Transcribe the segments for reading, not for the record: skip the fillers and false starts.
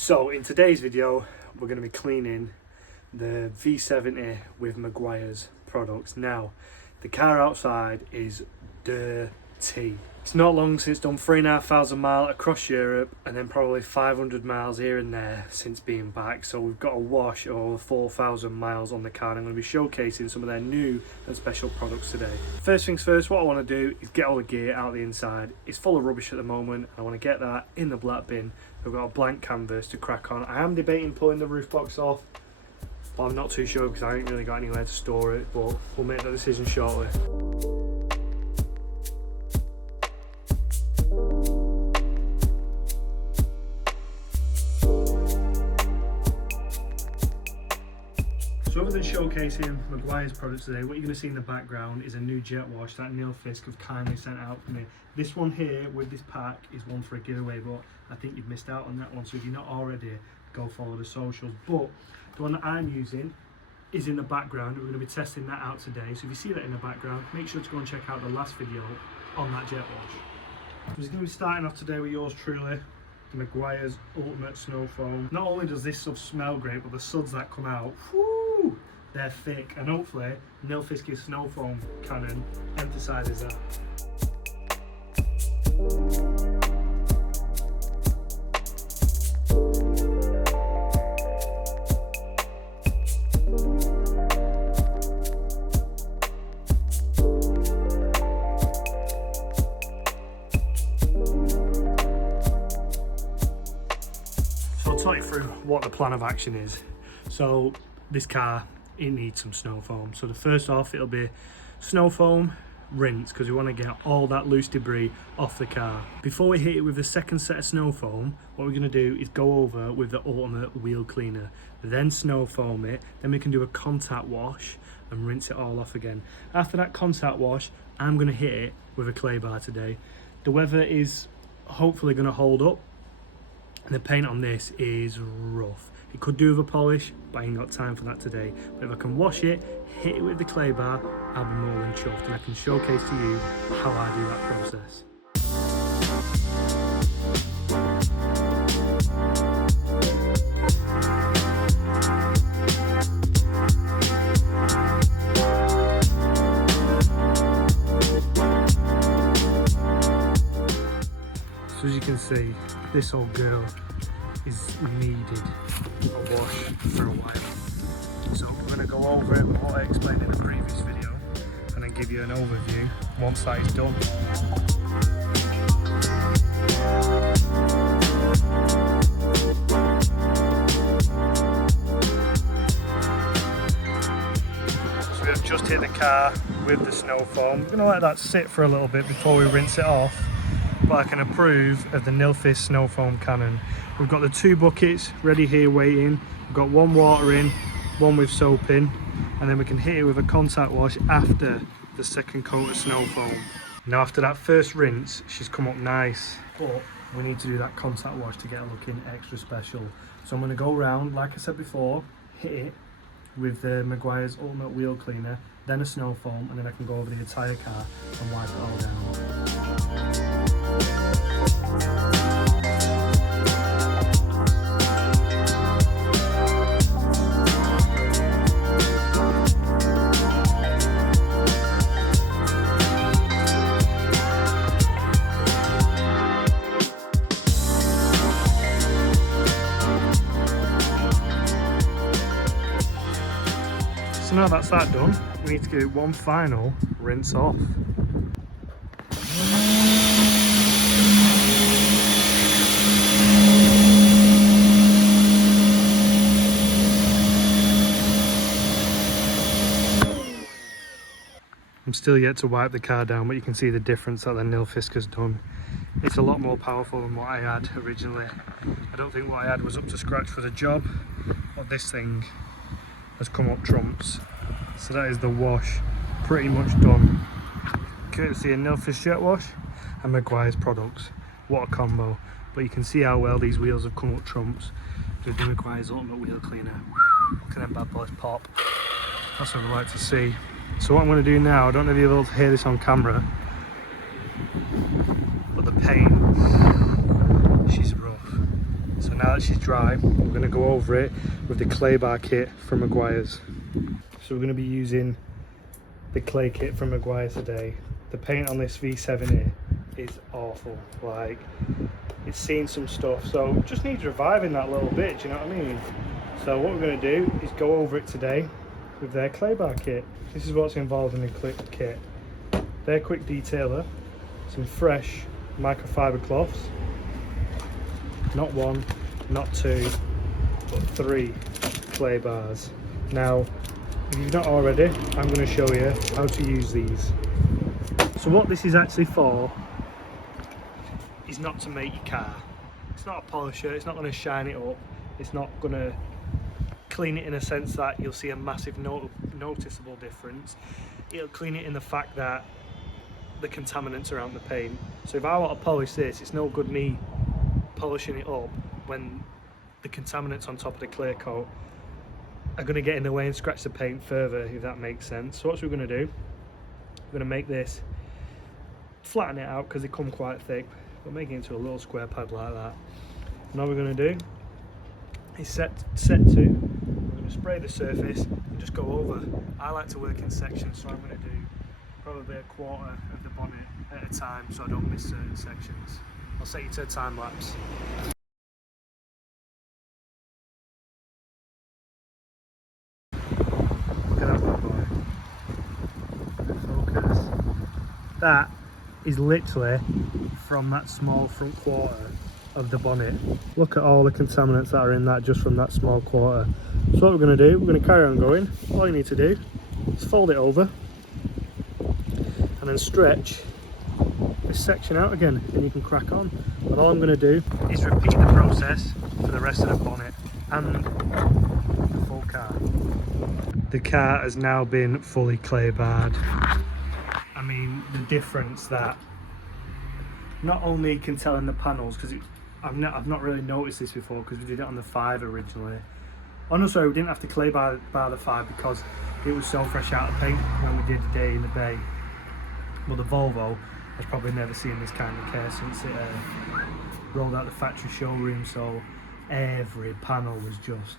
So in today's video we're going to be cleaning the V70 with Meguiars products. Now the car outside is dirty. It's not long since done 3,500 miles across Europe and then probably 500 miles here and there since being back. So we've got a wash of over 4,000 miles on the car, and I'm going to be showcasing some of their new and special products today. First things first, what I want to do is get all the gear out the inside. It's full of rubbish at the moment. I want to get that in the black bin. We've got a blank canvas to crack on. I am debating pulling the roof box off, but I'm not too sure because I ain't really got anywhere to store it, but we'll make that decision shortly. So other than showcasing Meguiars products today, what you're going to see in the background is a new jet wash that Neil Fisk have kindly sent out for me. This one here with this pack is one for a giveaway, but I think you've missed out on that one, so if you're not already, go follow the socials. But the one that I'm using is in the background. We're going to be testing that out today, so if you see that in the background, make sure to go and check out the last video on that jet wash. So we're going to be starting off today with yours truly, the Meguiars Ultimate Snow Foam. Not only does this stuff smell great, but the suds that come out, whoo, they're thick, and hopefully Neil Fisk's snow foam cannon emphasises that. So I'll talk you through what the plan of action is. So this car, it needs some snow foam. So the first off, it'll be snow foam rinse, because we want to get all that loose debris off the car. Before we hit it with the second set of snow foam, what we're going to do is go over with the ultimate wheel cleaner, then snow foam it, then we can do a contact wash and rinse it all off again. After that contact wash, I'm going to hit it with a clay bar today. The weather is hopefully going to hold up, and the paint on this is rough. It could do with a polish, but I ain't got time for that today. But if I can wash it, hit it with the clay bar, I'll be more than chuffed, and I can showcase to you how I do that process. So as you can see, this old girl is needed a wash for a while. So we're going to go over it with what I explained in the previous video and then give you an overview once that is done. So we have just hit the car with the snow foam. We're going to let that sit for a little bit before we rinse it off, but I can approve of the Neil Fisk snow foam cannon. We've got the two buckets ready here waiting. We've got one water in, one with soap in, and then we can hit it with a contact wash after the second coat of snow foam. Now after that first rinse, she's come up nice, but we need to do that contact wash to get her looking extra special. So I'm going to go around, like I said before, hit it with the Meguiars Ultimate Wheel Cleaner, then a snow foam, and then I can go over the entire car and wipe it all down. So now that's that done, we need to give it one final rinse off. I'm still yet to wipe the car down, but you can see the difference that the Neil Fisk has done. It's a lot more powerful than what I had originally. I don't think what I had was up to scratch for the job, but this thing has come up trumps. So that is the wash pretty much done. Courtesy of Neil Fisk jet wash and Meguiars products. What a combo. But you can see how well these wheels have come up trumps with the Meguiars Ultimate Wheel Cleaner. Look at them bad boys pop. That's what I like to see. So what I'm going to do now, I don't know if you'll be able to hear this on camera, but the paint, she's rough. So now that she's dry, we're going to go over it with the clay bar kit from Meguiars. So we're going to be using the clay kit from Meguiars today. The paint on this V7 here is awful. Like, it's seen some stuff, so it just needs reviving that little bit, do you know what I mean? So what we're going to do is go over it today with their clay bar kit. This is what's involved in the kit. Their quick detailer, some fresh microfiber cloths, not one, not two, but 3 clay bars. Now, if you've not already, I'm going to show you how to use these. So what this is actually for is not to make your car. It's not a polisher, it's not going to shine it up, it's not going to clean it in a sense that you'll see a massive noticeable difference. It'll clean it in the fact that the contaminants around the paint. So if I want to polish this, it's no good me polishing it up when the contaminants on top of the clear coat are going to get in the way and scratch the paint further, if that makes sense. So what we're going to do, we're going to make this, flatten it out because they come quite thick, but make it into a little square pad like that. And all we're going to do is set to, we're going to spray the surface and just go over. I like to work in sections, so I'm going to do probably a quarter of the bonnet at a time so I don't miss certain sections. I'll set you to a time lapse. Look at that bad boy. Focus. That is literally from that small front quarter of the bonnet. Look at all the contaminants that are in that just from that small quarter. So what we're going to do, we're going to carry on going. All you need to do is fold it over and then stretch this section out again, and you can crack on. But all I'm going to do is repeat the process for the rest of the bonnet and the full car. The car has now been fully clay barred. I mean, the difference that not only you can tell in the panels, because I've not really noticed this before because we did it on the 5 originally. Oh no, sorry, we didn't have to clay bar the 5 because it was so fresh out of paint when we did the day in the bay. Well, the Volvo has probably never seen this kind of care since it rolled out the factory showroom, so every panel was just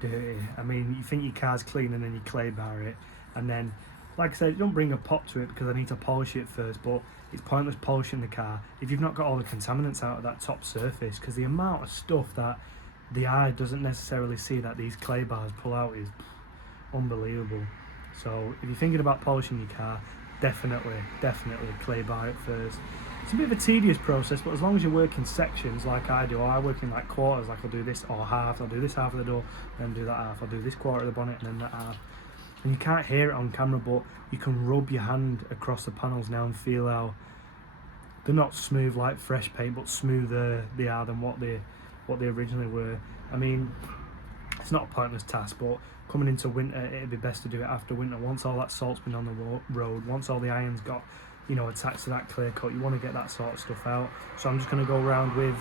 dirty. I mean, you think your car's clean and then you clay bar it, and then, like I said, don't bring a pot to it because I need to polish it first, but it's pointless polishing the car if you've not got all the contaminants out of that top surface, because the amount of stuff that the eye doesn't necessarily see that these clay bars pull out is unbelievable. So if you're thinking about polishing your car, definitely clay bar it first. It's a bit of a tedious process, but as long as you work in sections like I do, or I work in like quarters, like I'll do this or half, I'll do this half of the door, then do that half, I'll do this quarter of the bonnet and then that half. And you can't hear it on camera, but you can rub your hand across the panels now and feel how they're not smooth like fresh paint, but smoother they are than what they originally were. I mean, it's not a pointless task, but coming into winter, it'd be best to do it after winter, once all that salt's been on the road, once all the iron's got, you know, attached to that clear coat. You want to get that sort of stuff out. So I'm just going to go around with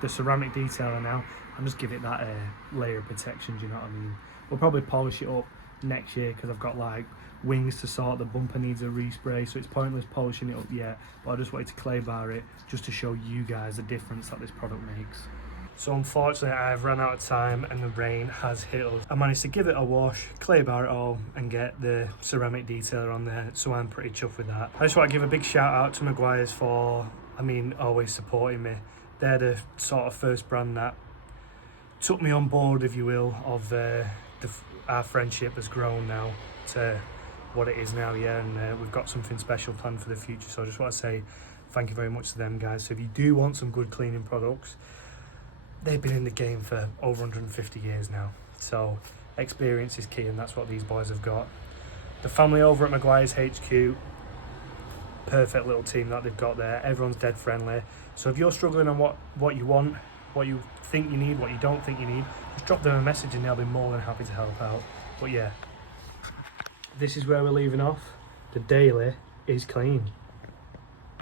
the ceramic detailer now and just give it that layer of protection, do you know what I mean? We'll probably polish it up next year because I've got like wings to sort, the bumper needs a respray, so it's pointless polishing it up yet, but I just wanted to clay bar it just to show you guys the difference that this product makes. So unfortunately I've run out of time and the rain has hit us. I managed to give it a wash, clay bar it all and get the ceramic detailer on there, so I'm pretty chuffed with that. I just want to give a big shout out to Meguiars for, I mean, always supporting me. They're the sort of first brand that took me on board, if you will, of our friendship has grown now to what it is now, yeah, and we've got something special planned for the future. So I just want to say thank you very much to them guys. So if you do want some good cleaning products, they've been in the game for over 150 years now, so experience is key, and that's what these boys have got. The family over at Meguiars HQ, perfect little team that they've got there. Everyone's dead friendly, so if you're struggling on what you want, what you think you need, what you don't think you need, just drop them a message and they'll be more than happy to help out. But yeah, this is where we're leaving off. The daily is clean.